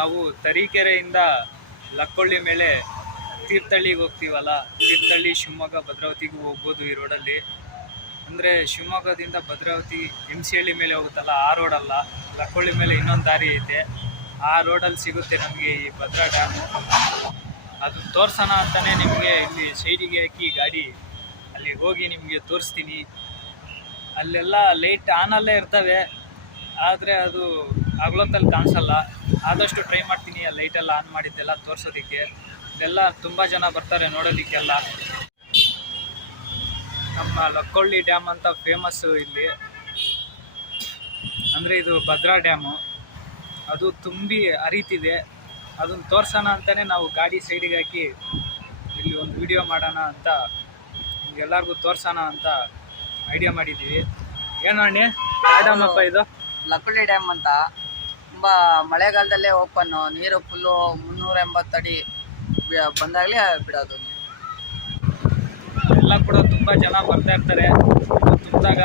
ನಾವು ತರೀಕೆರೆಯಿಂದ ಲಕ್ಕೊಳ್ಳಿ ಮೇಲೆ ತೀರ್ಥಹಳ್ಳಿಗೆ ಹೋಗ್ತೀವಲ್ಲ, ತೀರ್ಥಹಳ್ಳಿ ಶಿವಮೊಗ್ಗ ಭದ್ರಾವತಿಗೂ ಹೋಗ್ಬೋದು ಈ ರೋಡಲ್ಲಿ. ಅಂದರೆ ಶಿವಮೊಗ್ಗದಿಂದ ಭದ್ರಾವತಿ MCಹಳ್ಳಿ ಮೇಲೆ ಹೋಗುತ್ತಲ್ಲ, ಆ ರೋಡಲ್ಲ, ಲಕ್ಕೊಳ್ಳಿ ಮೇಲೆ ಇನ್ನೊಂದು ದಾರಿ ಐತೆ, ಆ ರೋಡಲ್ಲಿ ಸಿಗುತ್ತೆ ನಮಗೆ ಈ ಭದ್ರಾ ಡ್ಯಾಮು. ಅದು ತೋರ್ಸೋಣ ಅಂತಲೇ ನಿಮಗೆ ಇಲ್ಲಿ ಸೈಡಿಗೆ ಹಾಕಿ ಗಾಡಿ ಅಲ್ಲಿ ಹೋಗಿ ನಿಮಗೆ ತೋರಿಸ್ತೀನಿ. ಅಲ್ಲೆಲ್ಲ ಲೈಟ್ ಆನಲ್ಲೇ ಇರ್ತವೆ, ಆದರೆ ಅದು ಹಗಲೊತ್ತಲ್ಲಿ ಕಾಣಿಸಲ್ಲ. ಆದಷ್ಟು ಟ್ರೈ ಮಾಡ್ತೀನಿ ಆ ಲೈಟೆಲ್ಲ ಆನ್ ಮಾಡಿದ್ದೆಲ್ಲ ತೋರಿಸೋದಕ್ಕೆ. ಇಲ್ಲೆಲ್ಲ ತುಂಬ ಜನ ಬರ್ತಾರೆ ನೋಡೋದಕ್ಕೆಲ್ಲ. ನಮ್ಮ ಲಕ್ಕೊಳ್ಳಿ ಡ್ಯಾಮ್ ಅಂತ ಫೇಮಸ್ಸು ಇಲ್ಲಿ. ಅಂದರೆ ಇದು ಭದ್ರಾ ಡ್ಯಾಮು, ಅದು ತುಂಬಿ ಹರಿತಿದೆ. ಅದನ್ನು ತೋರ್ಸೋಣ ಅಂತಲೇ ನಾವು ಗಾಡಿ ಸೈಡಿಗೆ ಹಾಕಿ ಇಲ್ಲಿ ಒಂದು ವಿಡಿಯೋ ಮಾಡೋಣ ಅಂತ ಎಲ್ಲರಿಗೂ ತೋರ್ಸೋಣ ಅಂತ ಐಡಿಯಾ ಮಾಡಿದ್ದೀವಿ. ಏನು ಅಣ್ಣಿ, ಯಾವ ಡ್ಯಾಮ್ ಅಪ್ಪ ಇದು? ಲಕ್ಕೊಳ್ಳಿ ಡ್ಯಾಮ್ ಅಂತ. ತುಂಬ ಮಳೆಗಾಲದಲ್ಲೇ ಓಪನ್ನು, ನೀರು ಫುಲ್ಲು 380 ಅಡಿ ಬಂದಾಗಲೇ ಬಿಡೋದು. ಎಲ್ಲ ಕೂಡ ತುಂಬ ಜನ ಬರ್ತಾ ಇರ್ತಾರೆ. ತುಂಬಿದಾಗ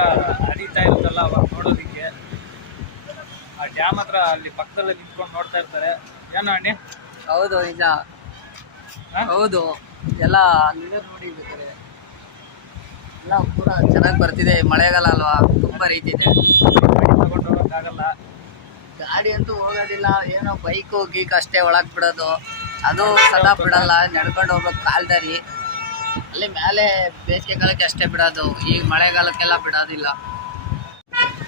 ಹರಿತಾ ಇರುತ್ತಲ್ಲ ಅವಾಗ ನೋಡೋದಕ್ಕೆ. ಆ ಡ್ಯಾಮ್ ಹತ್ರ ಅಲ್ಲಿ ಪಕ್ಕದಲ್ಲೇ ನಿಂತ್ಕೊಂಡು ನೋಡ್ತಾ ಇರ್ತಾರೆ. ಏನು ಅಣ್ಣಿ? ಹೌದು, ನಿಜ. ಹೌದು, ಎಲ್ಲ ನೀರು ನೋಡಿರ್ಬೇಕಾರೆ ಎಲ್ಲ ಕೂಡ ಚೆನ್ನಾಗಿ ಬರ್ತಿದೆ. ಮಳೆಗಾಲ ಅಲ್ವಾ, ತುಂಬ ರೀತಿದೆ. ಗಾಡಿ ತಗೊಂಡು ಹೋಗೋಕ್ಕಾಗಲ್ಲ, ಗಾಡಿ ಅಂತೂ ಹೋಗೋದಿಲ್ಲ. ಏನೋ ಬೈಕು ಗೀಕ್ ಅಷ್ಟೇ ಒಳಗೆ ಬಿಡೋದು, ಅದು ಸದಾ ಬಿಡಲ್ಲ. ನಡ್ಕೊಂಡು ಹೋಗ್ಬೇಕು ಕಾಲ್ದಾರಿ. ಅಲ್ಲಿ ಮೇಲೆ ಬೇಸಿಗೆ ಕಾಲಕ್ಕೆ ಅಷ್ಟೇ ಬಿಡೋದು, ಈಗ ಮಳೆಗಾಲಕ್ಕೆಲ್ಲ ಬಿಡೋದಿಲ್ಲ.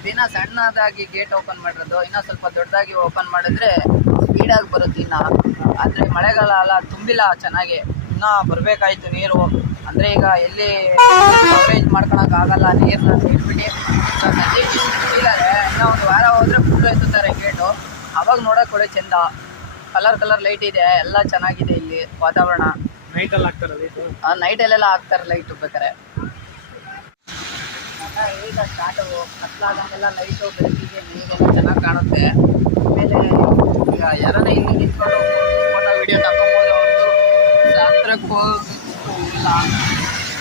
ದಿನ ಸಣ್ಣದಾಗಿ ಗೇಟ್ ಓಪನ್ ಮಾಡಿರೋದು, ಇನ್ನೂ ಸ್ವಲ್ಪ ದೊಡ್ಡದಾಗಿ ಓಪನ್ ಮಾಡಿದ್ರೆ ಸ್ಪೀಡಾಗಿ ಬರುತ್ತೆ ಇನ್ನು. ಆದರೆ ಮಳೆಗಾಲ ಅಲ್ಲ, ತುಂಬಿಲ್ಲ ಚೆನ್ನಾಗಿ, ಇನ್ನೂ ಬರಬೇಕಾಯ್ತು ನೀರು. ಅಂದರೆ ಈಗ ಎಲ್ಲಿ ಸ್ಟೋರೇಜ್ ಮಾಡ್ಕೊಳಕ್ಕಾಗಲ್ಲ ನೀರನ್ನ, ಬಿಟ್ಬಿಟ್ಟು ಸದ್ಯಕ್ಕೆ ಇದ್ದಾರೆ. ಇನ್ನೂ ಒಂದು ವಾರ ಹೋದರೆ ಫುಲ್ಲು ಎತ್ತುತ್ತಾರೆ ಗೇಟು. ಅವಾಗ ನೋಡೋಕೆ ಒಳ್ಳೆ ಚೆಂದ. ಕಲರ್ ಲೈಟ್ ಇದೆ, ಎಲ್ಲ ಚೆನ್ನಾಗಿದೆ ಇಲ್ಲಿ ವಾತಾವರಣ. ನೈಟಲ್ಲಿ ಹಾಕ್ತಾರೆ ಲೈಟು? ನೈಟಲ್ಲೆಲ್ಲ ಹಾಕ್ತಾರೆ ಲೈಟು ಬೇಕಾರೆ. ಈಗ ಸ್ಟಾರ್ಟು ಕತ್ಲಾಗಂಗೆಲ್ಲ ಲೈಟು ಬೆಳಕಿಗೆ ನೀರೆಲ್ಲ ಚೆನ್ನಾಗಿ ಕಾಣುತ್ತೆ. ಆಮೇಲೆ ಈಗ ಯಾರನ್ನ ಇಲ್ಲಿ ನಿಂತ್ಕೊಂಡು ಫೋಟೋ ವಿಡಿಯೋ ತಗೊಬೋದು, ಅವ್ರದ್ದು ಹತ್ರಕ್ಕೆ ಹೋಗಿಲ್ಲ.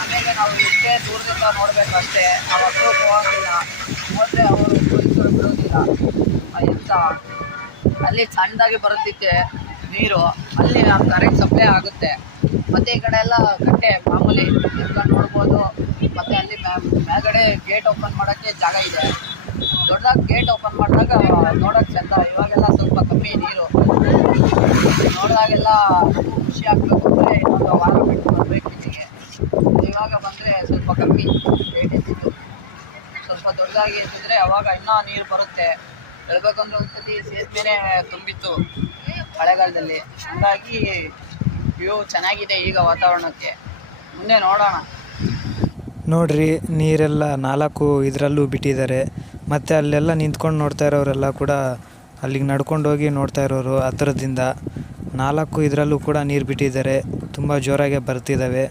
ಆಮೇಲೆ ನಾವು ಎಷ್ಟೇ ದೂರದಿಂದ ನೋಡಬೇಕು ಅಷ್ಟೇ, ನಾವು ಹತ್ರಕ್ಕೆ ಹೋಗೋಂಗಿಲ್ಲ. ಹೋದರೆ ಅವರು ಪೊಲೀಸರು ಬಿಡೋದಿಲ್ಲ. ಎಂತ ಅಲ್ಲಿ ಸಣ್ಣದಾಗಿ ಬರುತ್ತಿತ್ತೆ ನೀರು, ಅಲ್ಲಿ ಕರೆಂಟ್ ಸಪ್ಲೈ ಆಗುತ್ತೆ. ಮತ್ತು ಈ ಕಡೆ ಎಲ್ಲ ಕಟ್ಟೆ ಮಾಮೂಲಿ ನಿಂತ್ಕೊಂಡು ನೋಡ್ಬೋದು. ಮತ್ತು ಅಲ್ಲಿ ಮೇಲ್ಗಡೆ ಗೇಟ್ ಓಪನ್ ಮಾಡೋಕ್ಕೆ ಜಾಗ ಇದೆ. ದೊಡ್ಡದಾಗಿ ಗೇಟ್ ಓಪನ್ ಮಾಡಿದಾಗ ನೋಡೋಕ್ಕೆ ಚೆಂದ. ಇವಾಗೆಲ್ಲ ಸ್ವಲ್ಪ ಕಮ್ಮಿ ನೀರು, ನೋಡಿದಾಗೆಲ್ಲ ಖುಷಿ ಆಗಬೇಕು ಅಂದರೆ ಇನ್ನೊಂದು ವಾರ ಬಿಟ್ಟು ಬರಬೇಕು ಇಲ್ಲಿಗೆ. ಇವಾಗ ಬಂದರೆ ಸ್ವಲ್ಪ ಕಮ್ಮಿ ರೇಟ್ ಎತ್ತಿದ್ದು. ಸ್ವಲ್ಪ ದೊಡ್ಡದಾಗಿ ಎತ್ತಿದ್ರೆ ಅವಾಗ ಇನ್ನೂ ನೀರು ಬರುತ್ತೆ. ಹೇಳ್ಬೇಕಂದ್ರೆ ಒಂದ್ಸತಿ ಸೇತುವೆನೇ ತುಂಬಿತ್ತು ಮಳೆಗಾಲದಲ್ಲಿ. ಹಾಗಾಗಿ ವ್ಯೂ ಚೆನ್ನಾಗಿದೆ ಈಗ ವಾತಾವರಣಕ್ಕೆ. ಮುಂದೆ ನೋಡೋಣ. ನೋಡ್ರಿ, ನೀರೆಲ್ಲ 4 ಇದರಲ್ಲೂ ಬಿಟ್ಟಿದ್ದಾರೆ. ಮತ್ತು ಅಲ್ಲೆಲ್ಲ ನಿಂತ್ಕೊಂಡು ನೋಡ್ತಾ ಇರೋರೆಲ್ಲ ಕೂಡ ಅಲ್ಲಿಗೆ ನಡ್ಕೊಂಡು ಹೋಗಿ ನೋಡ್ತಾ ಇರೋರು ಹತ್ರದಿಂದ. 4 ಇದರಲ್ಲೂ ಕೂಡ ನೀರು ಬಿಟ್ಟಿದ್ದಾರೆ. ತುಂಬ ಜೋರಾಗೆ ಬರ್ತಿದ್ದಾವೆ,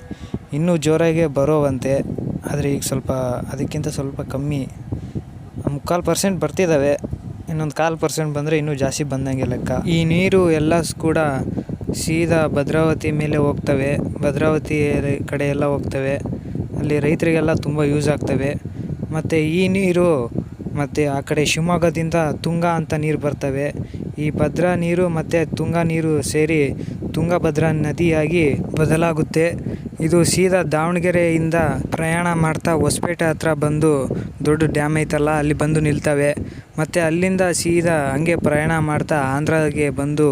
ಇನ್ನೂ ಜೋರಾಗೆ ಬರೋವಂತೆ. ಆದರೆ ಈಗ ಸ್ವಲ್ಪ ಅದಕ್ಕಿಂತ ಸ್ವಲ್ಪ ಕಮ್ಮಿ, 3/4% ಬರ್ತಿದ್ದಾವೆ. ಇನ್ನೊಂದು 1/4% ಬಂದರೆ ಇನ್ನೂ ಜಾಸ್ತಿ ಬಂದಂಗೆ ಲೆಕ್ಕ. ಈ ನೀರು ಎಲ್ಲ ಕೂಡ ಸೀದಾ ಭದ್ರಾವತಿ ಮೇಲೆ ಹೋಗ್ತವೆ, ಭದ್ರಾವತಿ ಕಡೆ ಎಲ್ಲ ಹೋಗ್ತವೆ. ಅಲ್ಲಿ ರೈತರಿಗೆಲ್ಲ ತುಂಬ ಯೂಸ್ ಆಗ್ತವೆ. ಮತ್ತು ಈ ನೀರು ಮತ್ತು ಆ ಕಡೆ ಶಿವಮೊಗ್ಗದಿಂದ ತುಂಗಾ ಅಂತ ನೀರು ಬರ್ತವೆ. ಈ ಭದ್ರಾ ನೀರು ಮತ್ತು ತುಂಗಾ ನೀರು ಸೇರಿ ತುಂಗಭದ್ರಾ ನದಿಯಾಗಿ ಬದಲಾಗುತ್ತೆ. ಇದು ಸೀದಾ ದಾವಣಗೆರೆಯಿಂದ ಪ್ರಯಾಣ ಮಾಡ್ತಾ ಹೊಸಪೇಟೆ ಹತ್ರ ಬಂದು ದೊಡ್ಡ ಡ್ಯಾಮ್ ಐತಲ್ಲ, ಅಲ್ಲಿ ಬಂದು ನಿಲ್ತವೆ. ಮತ್ತು ಅಲ್ಲಿಂದ ಸೀದಾ ಹಂಗೆ ಪ್ರಯಾಣ ಮಾಡ್ತಾ ಆಂಧ್ರಗೆ ಬಂದು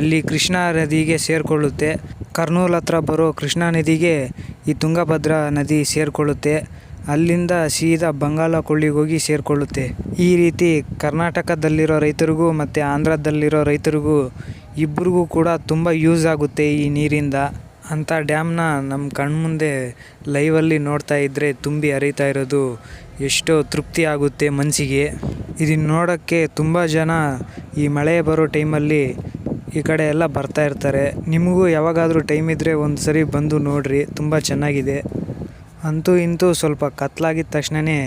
ಅಲ್ಲಿ ಕೃಷ್ಣಾ ನದಿಗೆ ಸೇರಿಕೊಳ್ಳುತ್ತೆ. ಕರ್ನೂಲ್ ಹತ್ರ ಬರೋ ಕೃಷ್ಣಾ ನದಿಗೆ ಈ ತುಂಗಭದ್ರಾ ನದಿ ಸೇರಿಕೊಳ್ಳುತ್ತೆ. ಅಲ್ಲಿಂದ ಸೀದಾ ಬಂಗಾಳ ಕೊಳ್ಳಿಗೆ ಹೋಗಿ ಸೇರಿಕೊಳ್ಳುತ್ತೆ. ಈ ರೀತಿ ಕರ್ನಾಟಕದಲ್ಲಿರೋ ರೈತರಿಗೂ ಮತ್ತು ಆಂಧ್ರದಲ್ಲಿರೋ ರೈತರಿಗೂ ಇಬ್ಬರಿಗೂ ಕೂಡ ತುಂಬ ಯೂಸ್ ಆಗುತ್ತೆ ಈ ನೀರಿಂದ. ಅಂಥ ಡ್ಯಾಮ್ನ ನಮ್ಮ ಕಣ್ಮುಂದೆ ಲೈವಲ್ಲಿ ನೋಡ್ತಾ ಇದ್ದರೆ ತುಂಬಿ ಹರಿತಾ ಇರೋದು ಎಷ್ಟೋ ತೃಪ್ತಿ ಆಗುತ್ತೆ ಮನಸ್ಸಿಗೆ. ಇದನ್ನು ನೋಡೋಕ್ಕೆ ತುಂಬ ಜನ ಈ ಮಳೆ ಬರೋ ಟೈಮಲ್ಲಿ ಈ ಕಡೆ ಎಲ್ಲ ಬರ್ತಾ ಇರ್ತಾರೆ. ನಿಮಗೂ ಯಾವಾಗಾದರೂ ಟೈಮ್ ಇದ್ದರೆ ಒಂದು ಸರಿ ಬಂದು ನೋಡಿರಿ, ತುಂಬ ಚೆನ್ನಾಗಿದೆ. ಅಂತೂ ಇಂತೂ ಸ್ವಲ್ಪ ಕತ್ಲಾಗಿದ್ದ ತಕ್ಷಣವೇ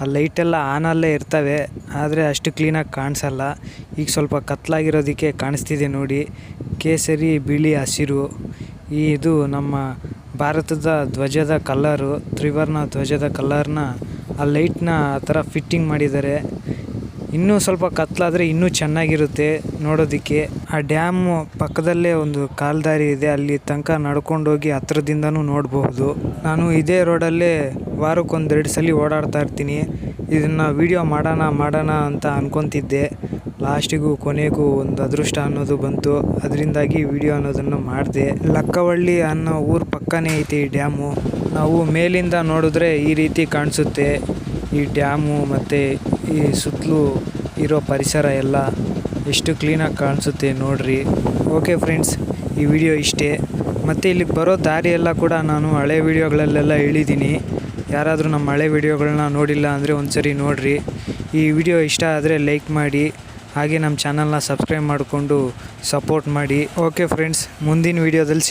ಆ ಲೈಟೆಲ್ಲ ಆನಲ್ಲೇ ಇರ್ತವೆ, ಆದರೆ ಅಷ್ಟು ಕ್ಲೀನಾಗಿ ಕಾಣಿಸಲ್ಲ. ಈಗ ಸ್ವಲ್ಪ ಕತ್ಲಾಗಿರೋದಕ್ಕೆ ಕಾಣಿಸ್ತಿದೆ ನೋಡಿ, ಕೇಸರಿ, ಬಿಳಿ, ಹಸಿರು. ಇದು ನಮ್ಮ ಭಾರತದ ಧ್ವಜದ ಕಲ್ಲರು, ತ್ರಿವರ್ಣ ಧ್ವಜದ ಕಲ್ಲರ್ನ ಆ ಲೈಟ್ನ ಆ ಥರ ಫಿಟ್ಟಿಂಗ್ ಮಾಡಿದ್ದಾರೆ. ಇನ್ನೂ ಸ್ವಲ್ಪ ಕತ್ಲಾದರೆ ಇನ್ನೂ ಚೆನ್ನಾಗಿರುತ್ತೆ ನೋಡೋದಕ್ಕೆ. ಆ ಡ್ಯಾಮು ಪಕ್ಕದಲ್ಲೇ ಒಂದು ಕಾಲ್ದಾರಿ ಇದೆ, ಅಲ್ಲಿ ತನಕ ನಡ್ಕೊಂಡೋಗಿ ಹತ್ರದಿಂದನೂ ನೋಡಬಹುದು. ನಾನು ಇದೇ ರೋಡಲ್ಲೇ ವಾರಕ್ಕೊಂದೆರಡು ಸಲ ಓಡಾಡ್ತಾ ಇರ್ತೀನಿ. ಇದನ್ನು ವಿಡಿಯೋ ಮಾಡೋಣ ಅಂತ ಅನ್ಕೊತಿದ್ದೆ. ಲಾಸ್ಟಿಗೂ ಕೊನೆಗೂ ಒಂದು ಅದೃಷ್ಟ ಅನ್ನೋದು ಬಂತು, ಅದರಿಂದಾಗಿ ವಿಡಿಯೋ ಅನ್ನೋದನ್ನು ಮಾಡಿದೆ. ಲಕ್ಕವಳ್ಳಿ ಅನ್ನೋ ಊರ ಪಕ್ಕನೇ ಐತೆ ಈ ಡ್ಯಾಮು. ನಾವು ಮೇಲಿಂದ ನೋಡಿದ್ರೆ ಈ ರೀತಿ ಕಾಣಿಸುತ್ತೆ ಈ ಡ್ಯಾಮು ಮತ್ತು ಈ ಸುತ್ತಲೂ ಇರೋ ಪರಿಸರ ಎಲ್ಲ ಎಷ್ಟು ಕ್ಲೀನಾಗಿ ಕಾಣಿಸುತ್ತೆ ನೋಡ್ರಿ. ಓಕೆ ಫ್ರೆಂಡ್ಸ್, ಈ ವಿಡಿಯೋ ಇಷ್ಟೇ. ಮತ್ತು ಇಲ್ಲಿಗೆ ಬರೋ ದಾರಿಯೆಲ್ಲ ಕೂಡ ನಾನು ಹಳೆ ವಿಡಿಯೋಗಳಲ್ಲೆಲ್ಲ ಹೇಳಿದ್ದೀನಿ. ಯಾರಾದರೂ ನಮ್ಮ ಹಳೆ ವಿಡಿಯೋಗಳನ್ನ ನೋಡಿಲ್ಲ ಅಂದರೆ ಒಂದ್ಸರಿ ನೋಡಿರಿ. ಈ ವಿಡಿಯೋ ಇಷ್ಟ ಆದರೆ ಲೈಕ್ ಮಾಡಿ, ಹಾಗೆ ನಮ್ಮ ಚಾನಲ್ನ ಸಬ್ಸ್ಕ್ರೈಬ್ ಮಾಡಿಕೊಂಡು ಸಪೋರ್ಟ್ ಮಾಡಿ. ಓಕೆ ಫ್ರೆಂಡ್ಸ್, ಮುಂದಿನ ವಿಡಿಯೋದಲ್ಲಿ